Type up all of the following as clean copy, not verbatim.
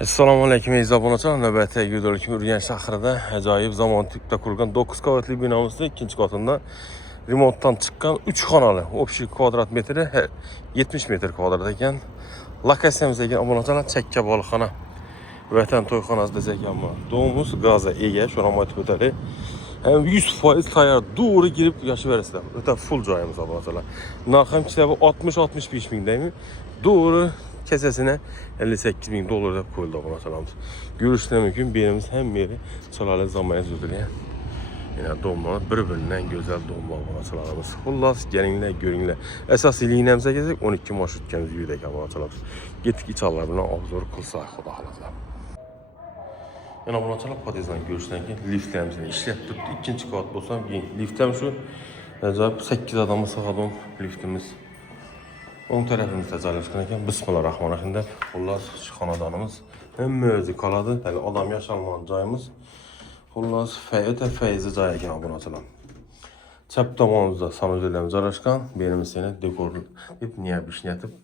Assalomu alaykum aziz obunachilar. Navbatdagi videolik Urganch shahrida ajoyib zamon tipda qurilgan 9 qavatli binomizda ikkinchi qavatida remontdan chiqqan 3 xonali, общий kvadrat metri 70 metr kvadrat ekan. Lokatsiyamizga obunachilar chakka boloxona, vatan to'yxonasida ekanmi. Domimiz gazga ega, shuni ham aytib o'taylik. Hem 100% tayyor, doğru girib yaşayıb verəsizlər. Ötə full joyimiz obunachilar. Narxım kitabı 60-65 mingdəymi? Doğru kesesine 58 bin dolar da koyuldu obunachilarimiz. Görüşlər mümkün, birimiz hem yeri çalalı zamaya züdülüyə. Yine doğumlar bir-birindən gözəl doğumlar obunachilarimiz. Xullas, gəlinlər, görünlər. Əsas iliyinəmizə gezək, 12 marşrutkəmiz yürüdək obunachilarimiz. Getdik içallar bilan obzor qılsaq, xuda xalasa. Yani obunachilar podezdan görüşdən ki, liftlərimizini işləyib tutdu. İkinci qavat bolsam, liftəm şu, acayip 8 adamı sağadım liftimiz. Onun tərəfimizdə cəlləşkənəkən Bismillahirrahmanirrahim. Xullas, xanadanımız hem müzik kaladı, yani adam yaşanmayan cayımız. Xullas, ötə feyzi cay ekan obunachilar. Çap tomonumuzda sanuzellərimiz cəlləşkən, birimiz seni dekor deyib, niyə bir şey etib,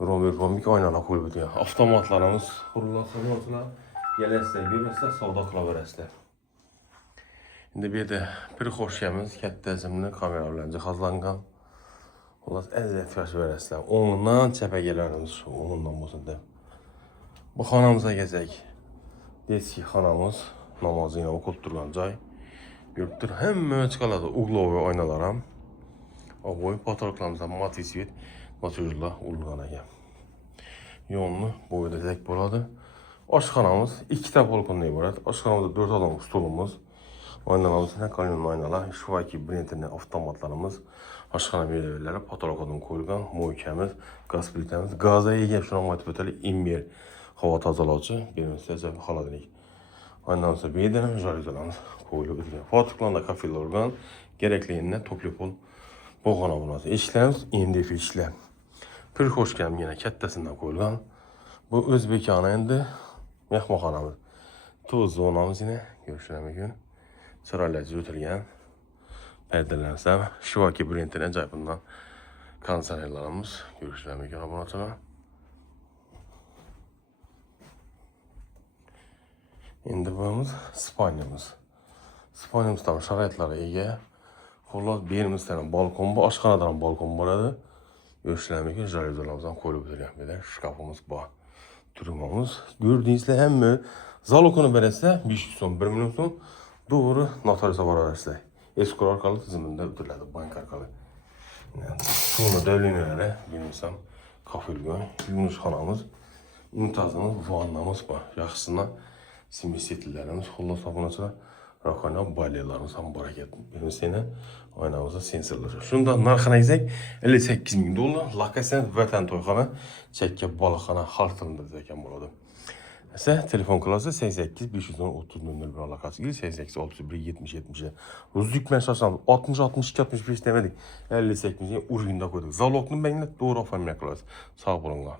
romik oynana qoyub diyor. Avtomatlarımız, xullas, obunachilar, gələsilər, görəsilər, savda qıla verəsilər. İndi bir də bir xoş yemiz, kəttə zimli kamera bilan cihazlanğan. Xullas, əziyyət verəsilər. Onundan çəpəgələrimiz, onundan olsun da. Bu xanamıza gezək. Deski xanamız, namazı ilə okul durğan cay. Görübdür, hem möçqaladı, uğlovi aynalarım. O boyu patologlarımızda matisvit, materiallar ulğan ekan. Yolunu boyda zək boladı. Aşxanamız 2 tə balkondan ibarət. Aşxanamızda 4 adam stolumuz. Aynalarımız ilə kanyon aynalar, Şivaki brendinin avtomatlarımız, aşxana meyvələri, patologdan qoyulğan möhkəmiz, qaz plitəmiz, qaza ega şuna aytib ötəli Immer hava tazalaıcı, birimiz təcəb xaladenik. Aynalarımızda beydənəm, jaluzalarımız qoyulub edilən. Patologlarında kafel orqan, gərəkliyinə toplupol boğana bulması. İşlərimiz indif işlər. Bir xoş gələm yenə kəttəsindən qoyulğan. Bu Özbekanə indi mehmanxanamız. Toz zonamız yine görüşürəm bir gün. Çıraylıcı ötülgən pərdələrimizdən Şivaki brendinin acayibından konserlerimiz görüşürəm bir gün obunachilar. İndi buyumuz spanyamız. Spanyamız tam şəraitlərə ega. Xullas birimiz tane balkon bu, aşxanadan balkon buradı. Görüşürəm bir gün jaluzalarımızdan qoyulub edilən bir də şkafımız var. Durumumuz. Gördüğünüzde hem zalokunu verəsə 500 son, 1 milyon son doğru notariusa var verəsə. Eskor arkalı tizimində ötürlədi, bank arkalı. Sonra dövlünlərə bilmirsəm, kafilgön, Yunus xanamız, Mümtazımız, vannamız var. Yaxşısına simisiyetllərimiz, xullas obunachilar, rakana balyalarımız ham bor ekan. Bilmirsənə, aynamızda sensorlar. Şundan narxına izək 58 bin dolar, lokasiya vatan to'yxona, chakka boloxona xalq tilida ekan bo'ladi. Esa telefon klasi 88 510 30 01 lokasiya 88 601 70 70. Ruzluk mesajlarımız 60 62 65 demedik. 58 bin urgunda koyduk. Zalog'ni banglar doğru ofaymaya qilasiz. Sağ bo'linglar.